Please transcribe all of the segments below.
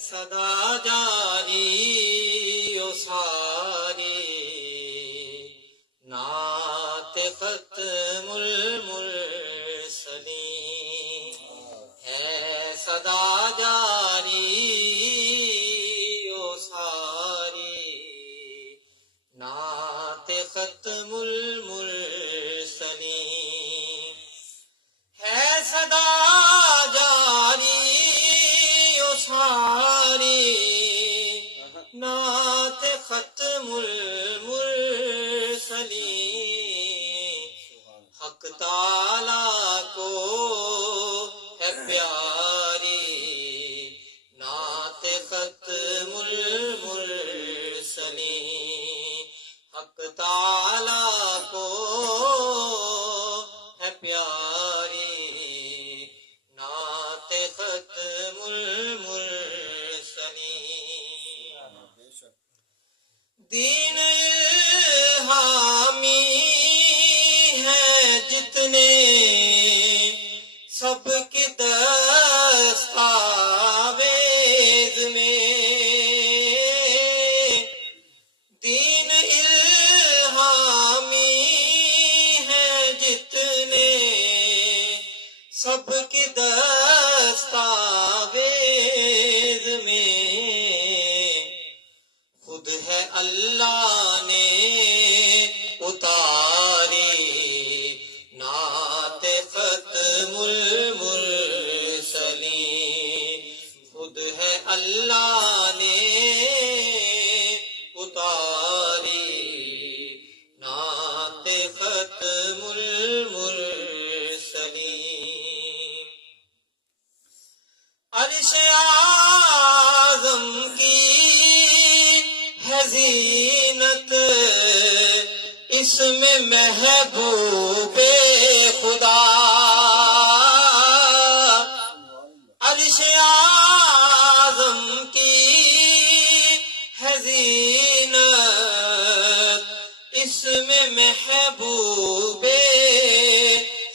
صدا جاری و ساری نعت ختم المرسلین ہے صدا جاری و ساری نعت ختم المرسلین ہے صدا جاری و ساری نعت ختم المرسلین حق تعالیٰ کو ہے پیاری نعت ختم المرسلین حق تعالیٰ کو ہے پیاری نعت ختم المرسلین دین حامی ہیں جتنے سب کے دستاویز میں دین الہامی ہیں جتنے سب کے دستاویز میں خود ہے اللہ نے اتاری نعت ختم المرسلین خود ہے اللہ نے اتاری نعت ختم المرسلین عرش اعظم کی ہے زینت اس میں محبوب خدا عرش اعظم کی ہے زینت اس میں محبوب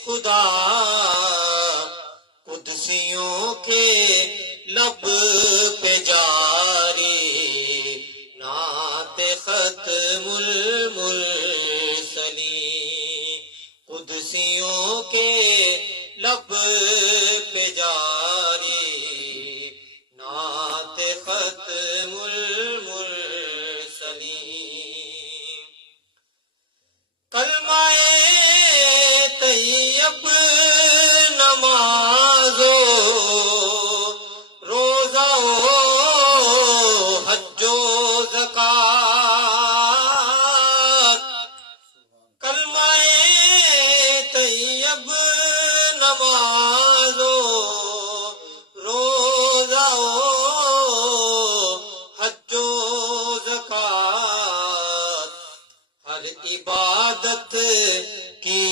خدا قدسیوں کے لب پہ جاری نعت ختم المرسلین قدسیوں کے لب پہ جاری نعت ختم المرسلین کلمہ طیب نماز و روزہ و حج و زکوٰۃ کلمہ طیب نماز و روزہ و حج و زکوٰۃ ہر عبادت کی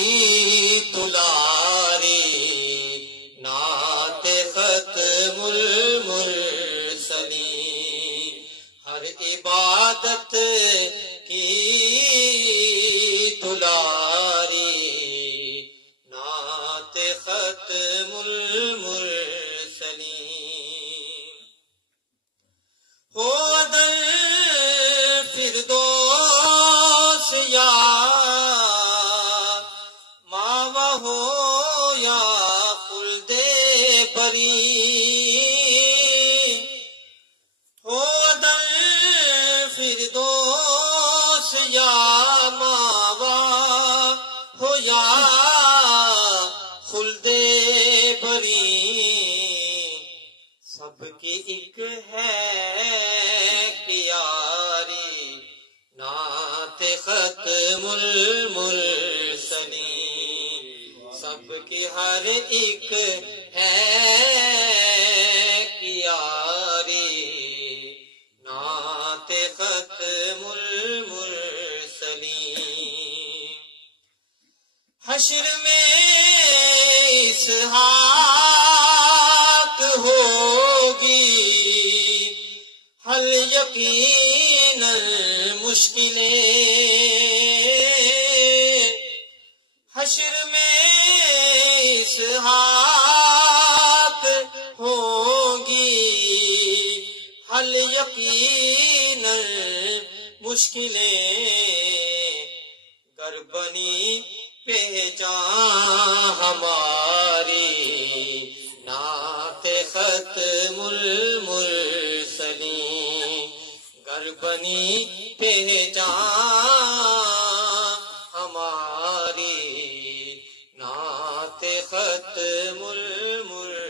دلاری نعت ختم المرسلین ہر عبادت کی دلاری نعت ختم المرسلین ہو در فردوس یا ماوا ہو یا خلد بری ہو در فردوس یا ماوا ہو یا خلد بری سب کی ایک ہے پیاری نعت ختم المرسلین سب کی ہر ایک ہے پیاری نعت ختم المرسلین حشر میں اسحاق ہوگی حل یقین مشکلیں حشر میں اسحاق ہوگی حل یقیناً مشکلیں گر بنی پہچان ہماری نعت ختم المرسلین گر بنی پہچان ہماری نعت ختم المرسلین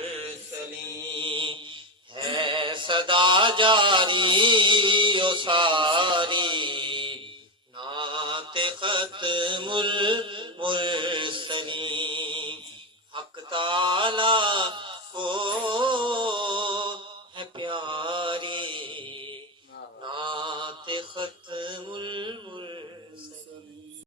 ہے صدا جاری و ساری